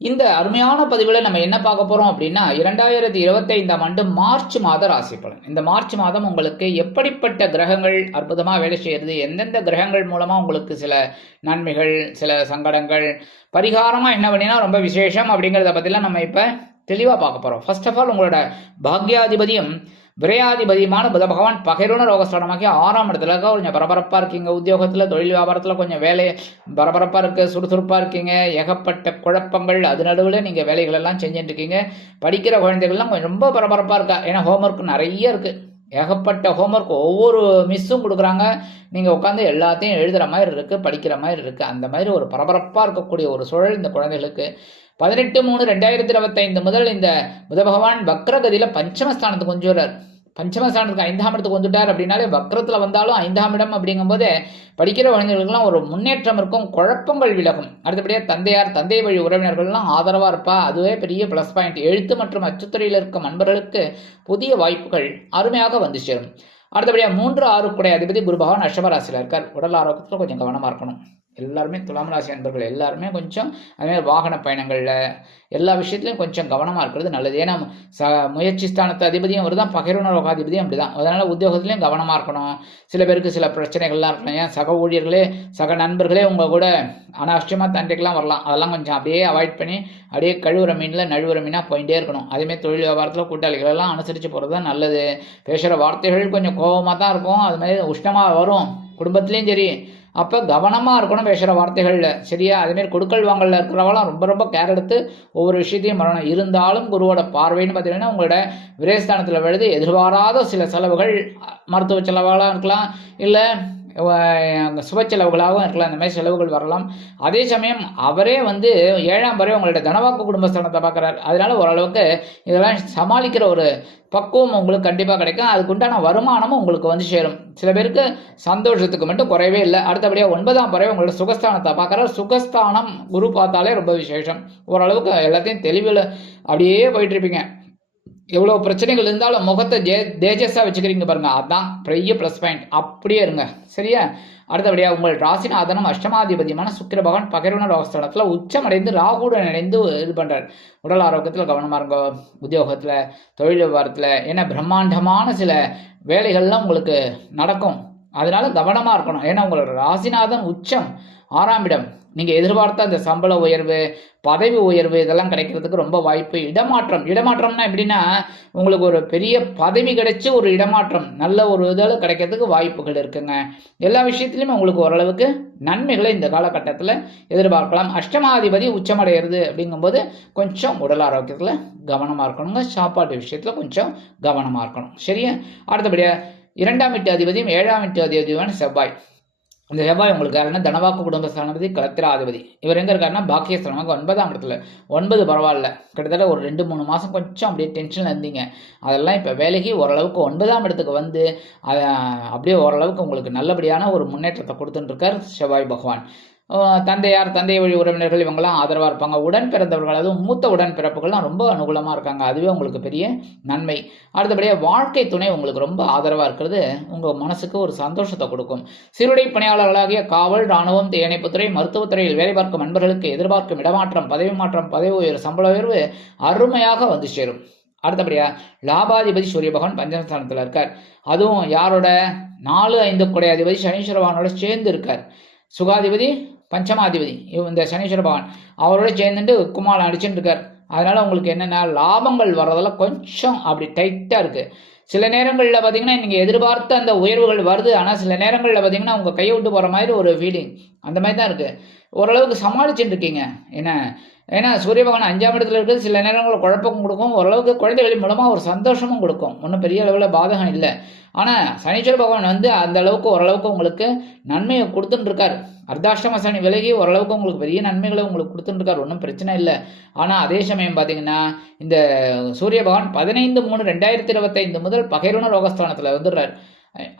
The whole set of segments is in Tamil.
இந்த அருமையான பதிவில் நம்ம என்ன பார்க்க போகிறோம் அப்படின்னா இரண்டாயிரத்தி இருபத்தைந்தாம் ஆண்டு மார்ச் மாத ராசி பலன். இந்த மார்ச் மாதம் உங்களுக்கு எப்படிப்பட்ட கிரகங்கள் அற்புதமாக வேலை செய்கிறது எந்தெந்த கிரகங்கள் மூலமாக உங்களுக்கு சில நன்மைகள் சில சங்கடங்கள் பரிகாரமாக என்ன பண்ணினா ரொம்ப விசேஷம் அப்படிங்கிறத பற்றிலாம் நம்ம இப்போ தெளிவாக பார்க்க போகிறோம் ஃபர்ஸ்ட் ஆஃப் ஆல் உங்களோட பாக்யாதிபதியும் விரையாதிபதியமான புத பகவான் பகைருண ரோகஸ்தானமாகி ஆறாம் இடத்துல கொஞ்சம் பரபரப்பாக இருக்கீங்க உத்தியோகத்தில் தொழில் வியாபாரத்தில் கொஞ்சம் வேலை பரபரப்பாக இருக்குது சுறுசுறுப்பாக இருக்கீங்க ஏகப்பட்ட குழப்பங்கள் அது நடுவில் நீங்கள் வேலைகளெல்லாம் செஞ்சுட்டு இருக்கீங்க. படிக்கிற குழந்தைகள்லாம் கொஞ்சம் ரொம்ப பரபரப்பாக இருக்கா? ஏன்னா ஹோம்ஒர்க் நிறைய இருக்குது ஏகப்பட்ட ஹோம்ஒர்க் ஒவ்வொரு மிஸ்ஸும் கொடுக்குறாங்க. நீங்கள் உட்காந்து எல்லாத்தையும் எழுதுகிற மாதிரி இருக்குது படிக்கிற மாதிரி இருக்குது அந்த மாதிரி ஒரு பரபரப்பாக இருக்கக்கூடிய ஒரு சூழல் இந்த குழந்தைகளுக்கு. பதினெட்டு மூணு ரெண்டாயிரத்தி இருபத்தைந்து முதல் இந்த புத பகவான் வக்ரகதியில் பஞ்சமஸ்தானத்துக்கு கொஞ்சம் பஞ்சமஸ்தானத்துக்கு ஐந்தாம் இடத்துக்கு வந்துட்டார் அப்படின்னாலே வக்கரத்தில் வந்தாலும் ஐந்தாம் இடம் அப்படிங்கும்போது படிக்கிற குழந்தைகளுக்கெல்லாம் ஒரு முன்னேற்றம் இருக்கும் குழப்பங்கள் விலகும். அடுத்தபடியாக தந்தையார் தந்தை வழி உறவினர்கள்லாம் ஆதரவாக இருப்பா? அதுவே பெரிய ப்ளஸ் பாயிண்ட் எழுத்து மற்றும் அச்சுத்துறையில் இருக்கும் நண்பர்களுக்கு புதிய வாய்ப்புகள் அருமையாக வந்து சேரும். அடுத்தபடியாக மூன்று ஆறு குடை அதிபதி குரு பகவான் அஷ்டமராசியில் இருக்கார். உடல் ஆரோக்கியத்தில் கொஞ்சம் கவனமாக இருக்கணும். எல்லாருமே துலாம் ராசி அன்பர்கள் எல்லாருமே கொஞ்சம் அதுமாதிரி வாகன பயணங்களில் எல்லா விஷயத்துலையும் கொஞ்சம் கவனமாக இருக்கிறது நல்லது. ஏன்னா ச முயற்சி ஸ்தானத்து அதிபதியும் அவர் தான் பகிர்வுணர் ரோகாதிபதியும் அப்படி தான் அதனால் உத்தியோகத்துலேயும் கவனமாக இருக்கணும். சில பேருக்கு சில பிரச்சனைகள்லாம் இருக்கலாம் ஏன்? சக ஊழியர்களே சக நண்பர்களே உங்கள் கூட அனாவசியமாக தண்டைக்கெலாம் வரலாம். அதெல்லாம் கொஞ்சம் அப்படியே அவாய்ட் பண்ணி அப்படியே கழுவுற மீனில் நழுவுற மீனாக போயிட்டே இருக்கணும். அதேமாதிரி தொழில் வியாபாரத்தில் கூட்டாளிகள் எல்லாம் அனுசரித்து போகிறது தான் நல்லது. பேசுகிற வார்த்தைகள் கொஞ்சம் கோபமாக தான் இருக்கும். அது மாதிரி உஷ்ணமாக வரும். குடும்பத்துலேயும் சரி. அப்போ கவனமாக இருக்கணும் பேசுகிற வார்த்தைகளில். சரியா? அதேமாரி கொடுக்கல் வாங்கலில் இருக்கிறவங்களாம் ரொம்ப ரொம்ப கேர் எடுத்து ஒவ்வொரு விஷயத்தையும் பண்ணணும். இருந்தாலும் குருவோட பார்வைன்னு பார்த்தீங்கன்னா உங்களோட விரேஸ்தானத்தில் விழுது எதிர்பாராத சில செலவுகள் மருத்துவ செலவாக இருக்கலாம் இல்லை சுப செலவுகளாகவும் இருக்கலாம் இந்த மாதிரி செலவுகள் வரலாம். அதே சமயம் அவரே வந்து ஏழாம் வரை உங்களோட தனவாக்கு குடும்பஸ்தானத்தை பார்க்குறாரு. அதனால் ஓரளவுக்கு இதெல்லாம் சமாளிக்கிற ஒரு பக்குவம் உங்களுக்கு கண்டிப்பாக கிடைக்கும். அதுக்குண்டான வருமானமும் உங்களுக்கு வந்து சேரும். சில பேருக்கு சந்தோஷத்துக்கு மட்டும் குறையவே இல்லை. அடுத்தபடியாக ஒன்பதாம் பறவை உங்களோட சுகஸ்தானத்தை பார்க்குற சுகஸ்தானம் குரு பார்த்தாலே ரொம்ப விசேஷம். ஓரளவுக்கு எல்லாத்தையும் தெளிவில் அப்படியே போயிட்டுருப்பீங்க எவ்வளோ பிரச்சனைகள் இருந்தாலும் முகத்தை ஜே தேஜஸாக வச்சுக்கிறீங்க பாருங்கள் அதுதான் பெரிய ப்ளஸ் பாயிண்ட் அப்படியே இருங்க. சரியா? அடுத்தபடியாக உங்கள் ராசிநாதனும் அஷ்டமாதிபதியமான சுக்கிர பகவான் பகிர்வன ரோகஸ்தலத்தில் உச்சமடைந்து ராகுடன் இணைந்து இது பண்ணுறார் உடல் ஆரோக்கியத்தில் கவனமாக இருங்க. உத்தியோகத்தில் தொழில் விவகாரத்தில் ஏன்னா பிரம்மாண்டமான சில வேலைகள்லாம் உங்களுக்கு நடக்கும். அதனால கவனமாக இருக்கணும். ஏன்னா உங்களோட ராசிநாதன் உச்சம் ஆறாம் இடம். நீங்கள் எதிர்பார்த்த அந்த சம்பள உயர்வு பதவி உயர்வு இதெல்லாம் கிடைக்கிறதுக்கு ரொம்ப வாய்ப்பு. இடமாற்றம். இடமாற்றம்னா எப்படின்னா உங்களுக்கு ஒரு பெரிய பதவி கிடைச்சி ஒரு இடமாற்றம். நல்ல ஒரு இதில் கிடைக்கிறதுக்கு வாய்ப்புகள் இருக்குங்க. எல்லா விஷயத்துலையுமே உங்களுக்கு ஓரளவுக்கு நன்மைகளை இந்த காலகட்டத்தில் எதிர்பார்க்கலாம். அஷ்டமாதிபதி உச்சமடைகிறது அப்படிங்கும்போது கொஞ்சம் உடல் ஆரோக்கியத்தில் கவனமாக இருக்கணுங்க. சாப்பாட்டு விஷயத்தில் கொஞ்சம் கவனமாக இருக்கணும். சரியா? அடுத்தபடியாக இரண்டாம் எட்டு அதிபதியும் ஏழாம் எட்டு அதிபதியுமான செவ்வாய். இந்த செவ்வாய் உங்களுக்கு யாருன்னா தனவாக்கு குடும்ப ஸ்தானாதிபதி கலத்திராதிபதி. இவர் எங்கே இருக்காருன்னா பாக்கியஸ்தானமாக ஒன்பதாம் இடத்துல. ஒன்பது பரவாயில்ல. கிட்டத்தட்ட ஒரு ரெண்டு மூணு மாதம் கொஞ்சம் அப்படியே டென்ஷனில் இருந்தீங்க. அதெல்லாம் இப்போ வேலைக்கு ஓரளவுக்கு ஒன்பதாம் இடத்துக்கு வந்து அதை அப்படியே ஓரளவுக்கு உங்களுக்கு நல்லபடியான ஒரு முன்னேற்றத்தை கொடுத்துட்டுருக்கார் செவ்வாய் பகவான். தந்தையார் தந்தை வழி உறவினர்கள் இவங்கெல்லாம் ஆதரவாக இருப்பாங்க. உடன் பிறந்தவர்கள் அதுவும் மூத்த உடன் பிறப்புகள்லாம் ரொம்ப அனுகூலமாக இருக்காங்க. அதுவே உங்களுக்கு பெரிய நன்மை. அடுத்தபடியாக வாழ்க்கை துணை உங்களுக்கு ரொம்ப ஆதரவாக இருக்கிறது. உங்கள் மனசுக்கு ஒரு சந்தோஷத்தை கொடுக்கும். சிறுடை பணியாளர்களாகிய காவல் இராணுவம் தீயணைப்புத்துறை மருத்துவத்துறையில் வேலை பார்க்கும் நண்பர்களுக்கு எதிர்பார்க்கும் இடமாற்றம் பதவி மாற்றம் பதவி உயர்வு சம்பள உயர்வு அருமையாக வந்து சேரும். அடுத்தபடியாக லாபாதிபதி சூரிய பகவான் பஞ்சமஸ்தானத்தில் இருக்கார். அதுவும் யாரோட? நாலு ஐந்து குடை அதிபதி சனீஸ்வரவானோட சேர்ந்து இருக்கார். சுகாதிபதி பஞ்சமாதிபதி இந்த சனீஸ்வர பகவான். அவரோட சேர்ந்துட்டு குமாரம் அடிச்சுட்டு இருக்கார் அதனால் உங்களுக்கு என்னென்னா லாபங்கள் வர்றதெல்லாம் கொஞ்சம் அப்படி டைட்டாக இருக்குது சில நேரங்களில் பார்த்தீங்கன்னா நீங்கள் எதிர்பார்த்த அந்த உயர்வுகள் வருது. ஆனால் சில நேரங்களில் பார்த்தீங்கன்னா உங்கள் கையை விட்டு போகிற மாதிரி ஒரு ஃபீலிங் அந்த மாதிரி தான் இருக்குது ஓரளவுக்கு சமாளிச்சுட்டு இருக்கீங்க என்ன? ஏன்னா சூரிய பகவான் அஞ்சாம் இடத்துல இருக்கிறது சில நேரங்களில் குழப்பம் கொடுக்கும். ஓரளவுக்கு குழந்தைகளின் மூலமாக ஒரு சந்தோஷமும் கொடுக்கும். ஒன்றும் பெரிய அளவில் பாதகம் இல்லை. ஆனால் சனீஸ்வர பகவான் வந்து அந்த அளவுக்கு ஓரளவுக்கு உங்களுக்கு நன்மையை கொடுத்துட்டுருக்கார். அர்த்தாஷ்டம சனி விலகி ஓரளவுக்கு உங்களுக்கு பெரிய நன்மைகளை உங்களுக்கு கொடுத்துட்டுருக்கார். ஒன்றும் பிரச்சனை இல்லை. ஆனால் அதே சமயம் பார்த்தீங்கன்னா இந்த சூரிய பகவான் பதினைந்து மூணு ரெண்டாயிரத்தி இருபத்தைந்து முதல் பகைருண ரோகஸ்தானத்தில் வந்துடுறார்.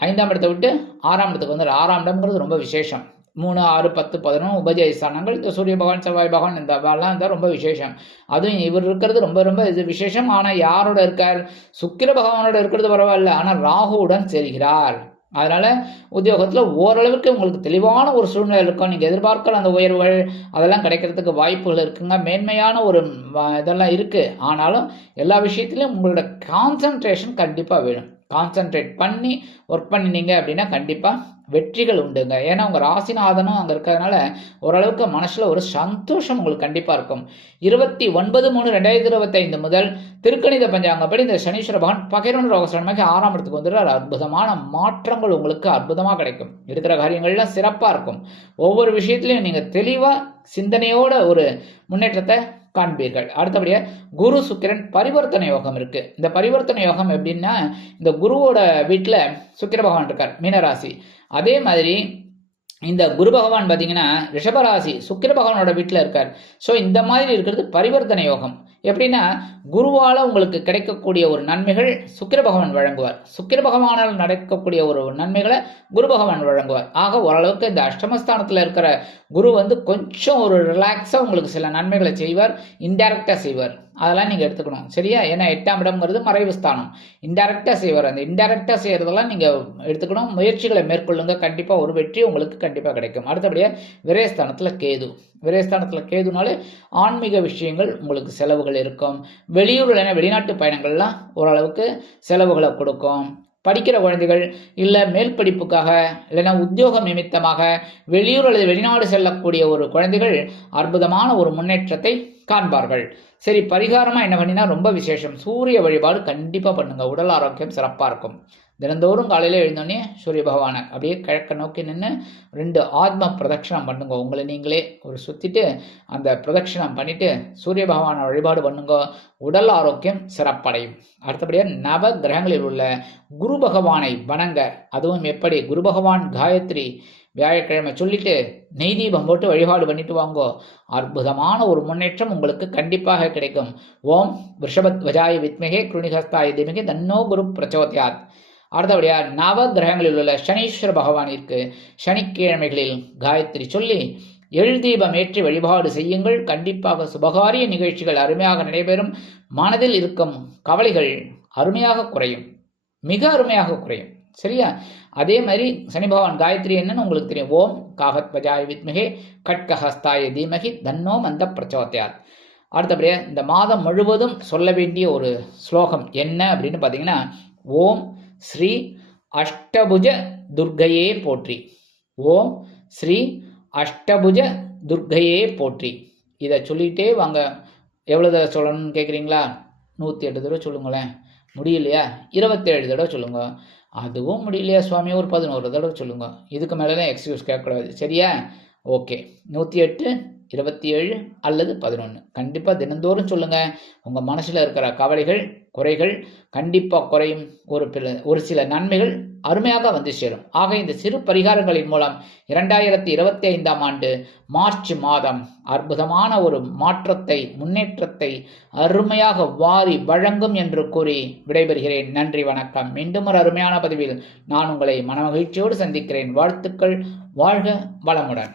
ஐந்தாம் இடத்தை விட்டு ஆறாம் இடத்துக்கு வந்துடுறார். ஆறாம் இடம்ங்கிறது ரொம்ப விசேஷம். மூணு ஆறு பத்து பதினொன்று உபஜய ஸ்தானங்கள் இந்த சூரிய பகவான் செவ்வாய் பகவான் இந்த வேலாம் இருந்தால் ரொம்ப விசேஷம். அதுவும் இவர் இருக்கிறது ரொம்ப ரொம்ப இது விசேஷம். ஆனால் யாரோட இருக்கார்? சுக்கிர பகவானோட இருக்கிறது பரவாயில்ல. ஆனால் ராகுவுடன் சேர்கிறார் அதனால் உத்தியோகத்தில் ஓரளவுக்கு உங்களுக்கு தெளிவான ஒரு சூழ்நிலை இருக்கும். நீங்கள் எதிர்பார்க்கல அந்த உயர்வுகள் அதெல்லாம் கிடைக்கிறதுக்கு வாய்ப்புகள் இருக்குங்க. மேன்மையான ஒரு இதெல்லாம் இருக்குது ஆனாலும் எல்லா விஷயத்துலையும் உங்களோட கான்சன்ட்ரேஷன் கண்டிப்பாக வேணும். கான்சன்ட்ரேட் பண்ணி ஒர்க் பண்ணினீங்க அப்படின்னா கண்டிப்பாக வெற்றிகள் உண்டுங்க. ஏன்னா உங்கள் ராசிநாதனும் அங்கே இருக்கிறதுனால ஓரளவுக்கு மனசில் ஒரு சந்தோஷம் உங்களுக்கு கண்டிப்பாக இருக்கும். இருபத்தி ஒன்பது மூணு ரெண்டாயிரத்தி இருபத்தைந்து முதல் திருக்கணித பஞ்சாங்கப்படி இந்த சனீஸ்வர பகவான் பகிரன் ரோகசனமாக ஆறாம் இடத்துக்கு வந்துடுறார். அற்புதமான மாற்றங்கள் உங்களுக்கு அற்புதமாக கிடைக்கும். இருக்கிற காரியங்கள்லாம் சிறப்பாக இருக்கும். ஒவ்வொரு விஷயத்துலையும் நீங்கள் தெளிவாக சிந்தனையோட ஒரு முன்னேற்றத்தை காண்பீர்கள். அடுத்தபடியாக குரு சுக்கிரன் பரிவர்த்தனை யோகம் இருக்கு. இந்த பரிவர்த்தனை யோகம் எப்படின்னா இந்த குருவோட வீட்டில் சுக்கிர பகவான் இருக்கார் மீனராசி. அதே மாதிரி இந்த குரு பகவான் பார்த்தீங்கன்னா ரிஷபராசி சுக்கிர பகவானோட வீட்டில் இருக்கார். ஸோ இந்த மாதிரி இருக்கிறது பரிவர்த்தனை யோகம். எப்படின்னா குருவால் உங்களுக்கு கிடைக்கக்கூடிய ஒரு நன்மைகள் சுக்கிர பகவான் வழங்குவார். சுக்கிர பகவானால் நடக்கக்கூடிய ஒரு நன்மைகளை குரு பகவான் வழங்குவார். ஆக ஓரளவுக்கு இந்த அஷ்டமஸ்தானத்தில் இருக்கிற குரு வந்து கொஞ்சம் ஒரு ரிலாக்ஸாக உங்களுக்கு சில நன்மைகளை செய்வார் இன்டைரக்டாக செய்வார். அதெல்லாம் நீங்கள் எடுத்துக்கணும். சரியா? ஏன்னா எட்டாம் இடம்ங்கிறது மறைவு ஸ்தானம். இன்டெரக்டாக செய்வார். அந்த இன்டெரக்டாக செய்கிறதெல்லாம் நீங்கள் எடுத்துக்கணும். முயற்சிகளை மேற்கொள்ளுங்க. கண்டிப்பாக ஒரு வெற்றி உங்களுக்கு கண்டிப்பாக கிடைக்கும். அடுத்தபடியாக விரயஸ்தானத்தில் கேது. விரயஸ்தானத்தில் கேதுனாலே ஆன்மீக விஷயங்கள் உங்களுக்கு செலவுகள் இருக்கும். வெளியூரில் வெளிநாட்டு பயணங்கள்லாம் ஓரளவுக்கு செலவுகளை கொடுக்கும். படிக்கிற குழந்தைகள் இல்லை மேல் படிப்புக்காக இல்லைன்னா உத்தியோகம் நிமித்தமாக வெளியூர் அல்லது வெளிநாடு செல்லக்கூடிய ஒரு குழந்தைகள் அற்புதமான ஒரு முன்னேற்றத்தை காண்பார்கள் சரி பரிகாரமாக என்ன பண்ணினா ரொம்ப விசேஷம். சூரிய வழிபாடு கண்டிப்பாக பண்ணுங்கள் உடல் ஆரோக்கியம் சிறப்பாக இருக்கும். தினந்தோறும் காலையில் எழுந்தோடனே சூரிய பகவானை அப்படியே கிழக்க நோக்கி நின்று ரெண்டு ஆத்ம பிரதட்சணம் பண்ணுங்க. உங்களை நீங்களே ஒரு சுற்றிட்டு அந்த பிரதட்சணம் பண்ணிவிட்டு சூரிய பகவானை வழிபாடு பண்ணுங்க. உடல் ஆரோக்கியம் சிறப்படையும். அடுத்தபடியாக நவ கிரகங்களில் உள்ள குரு பகவானை வணங்க. அதுவும் எப்படி? குரு பகவான் காயத்ரி வியாழக்கிழமை சொல்லிட்டு நெய் தீபம் போட்டு வழிபாடு பண்ணிட்டு வாங்கோ. அற்புதமான ஒரு முன்னேற்றம் உங்களுக்கு கண்டிப்பாக கிடைக்கும். ஓம் ரிஷபத்வஜாய வித்மகே குருணிகஸ்தாய திமகே தன்னோ குரு பிரச்சோத்யாத். அடுத்தபடியாக நவ கிரகங்களில் உள்ள சனீஸ்வர பகவானிற்கு சனிக்கிழமைகளில் காயத்ரி சொல்லி எழுதீபம் ஏற்றி வழிபாடு செய்யுங்கள். கண்டிப்பாக சுபகாரிய நிகழ்ச்சிகள் அருமையாக நடைபெறும். மனதில் இருக்கும் கவலைகள் அருமையாக குறையும். மிக அருமையாக குறையும். சரியா? அதே மாதிரி சனி பகவான் காயத்ரி என்னன்னு உங்களுக்கு தெரியும். ஓம் காகத் பஜாய் வித்மகே கட்கஹஸ்தாய தீமகி தன்னோ மந்த பிரச்சோதயாத். அடுத்தபடியாக இந்த மாதம் முழுவதும் சொல்ல வேண்டிய ஒரு ஸ்லோகம் என்ன அப்படின்னு பார்த்தீங்கன்னா ஓம் ஸ்ரீ அஷ்டபுஜ துர்க்கையே போற்றி. ஓம் ஸ்ரீ அஷ்டபுஜ துர்க்கையே போற்றி. இதை சொல்லிகிட்டே வாங்க. எவ்வளோ தடவை சொல்லணும்னு கேட்குறீங்களா? நூற்றி எட்டு தடவை சொல்லுங்களேன். முடியலையா? இருபத்தேழு தடவை சொல்லுங்கள் அதுவும் முடியலையா சுவாமி? ஒரு பதினோரு தடவை சொல்லுங்க. இதுக்கு மேலே தான் எக்ஸ்கியூஸ் கேட்கக்கூடாது. சரியா? ஓகே நூற்றி எட்டு? இருபத்தி ஏழு அல்லது பதினொன்று கண்டிப்பாக தினந்தோறும் சொல்லுங்கள் உங்கள் மனசில் இருக்கிற கவலைகள் குறைகள் கண்டிப்பாக குறையும். ஒரு பில ஒரு சில நன்மைகள் அருமையாக வந்து சேரும். ஆக இந்த சிறு பரிகாரங்களின் மூலம் இரண்டாயிரத்தி இருபத்தி ஐந்தாம் ஆண்டு மார்ச் மாதம் அற்புதமான ஒரு மாற்றத்தை முன்னேற்றத்தை அருமையாக வாரி வழங்கும் என்று கூறி விடைபெறுகிறேன். நன்றி வணக்கம். மீண்டும் ஒரு அருமையான பதிவில் நான் உங்களை மனமகிழ்ச்சியோடு சந்திக்கிறேன். வாழ்த்துக்கள். வாழ்க வளமுடன்.